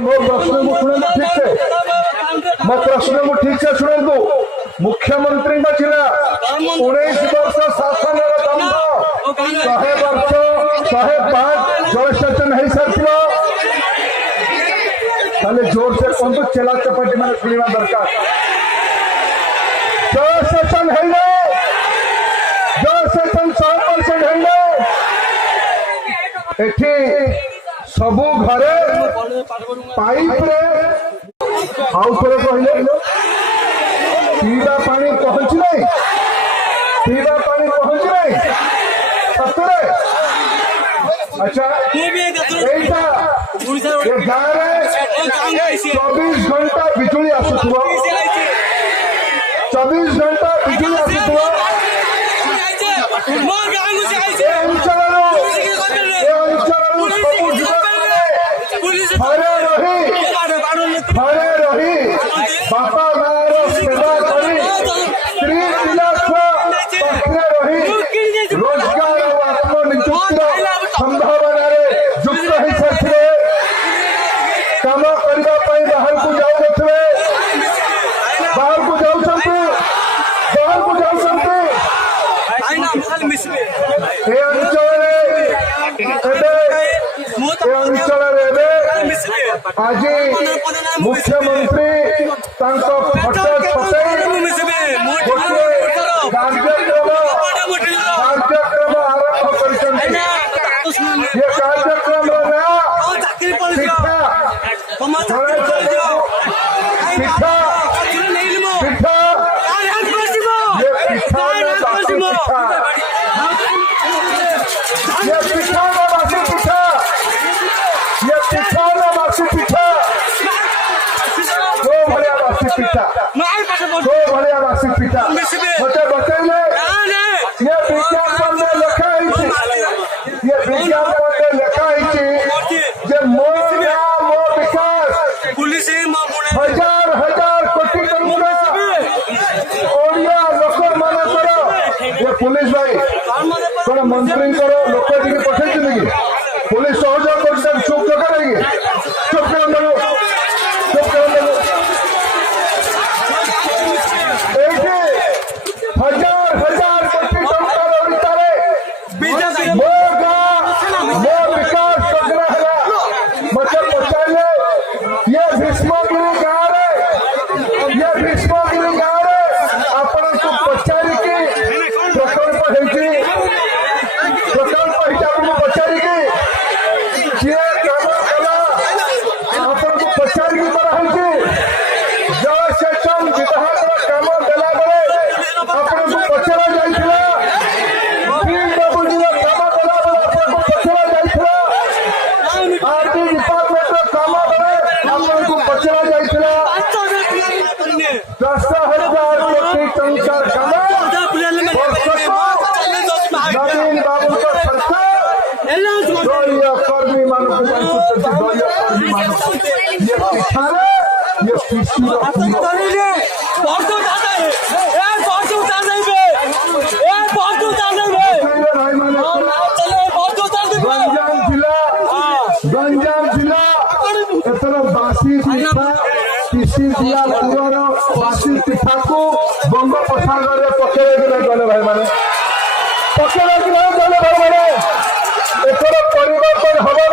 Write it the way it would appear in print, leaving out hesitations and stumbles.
मो प्रश्न को शुणु ठीक से मो प्रश्न को ठीक से शुणु मुख्यमंत्री 19 वर्ष शासन दंड 100 वर्ष 105 जलसेचन हो सारी ताले जोर से कहतु चेला चपाटी मैंने शुणा दरकार जलसेचन है जलसेचन 100% है सबू घरे पाइप रे आउ थोड़े कहले पीवा पानी पहुंच नहीं पीवा पानी पहुंच नहीं सतरे अच्छा एटा ये गाँव में 24 घंटा बिजुली आसुथुवा 24 घंटा बिजुली आसुथुवा घरे रही बापा मार सेवा करी स्त्री पिला छुआ पाखरे रही रोजगार और आत्मनियुक्तिर संभावना युक्त हो सारी काम करने बाहर को जाऊे बाहर को जाऊँगी आज मुख्यमंत्री फटो कार्यक्रम आरंभ ये कार्यक्रम पिठा दो भलिया बासी पिठा मते बतैले ये विज्ञापन में लिखा है ये विज्ञापन में लिखा है जे मोर मो विकास पुलिस हजार हजार कोटी टंका ओडिया लोक माने करो ये पुलिस भाई कोन मंत्री करो लोक जी पठै कि पुलिस सहयोग कर चुप करेगी चुप कर हजार हजार कोटी टंका मो विकास संग्रह मत पचारे ये भीष्मगिरी गाँव आपण को पचारि प्रकल्प आपको पचारि काम कला आपण को पचारि जलसेचन विभाग काम देला आपको पचरा जाइथिला पीडब्ल्यूडी काम कला आपको पचरा जाइथिला आरटी डिपार्टमेंट काम करे आपको पचरा जाइथिला 10,000 कोटी टंका काम नवीन बाबू का सरकार दलीय कर्मी मानक ये पिछारे ये गंजाम जिला एथर बासी पिठा किसी दिया पुरर बासी पिठा को बंगोपसागर पकड़े गले भाई मैंने पकड़े गले भाई मैंने एथर परिवर्तन हवा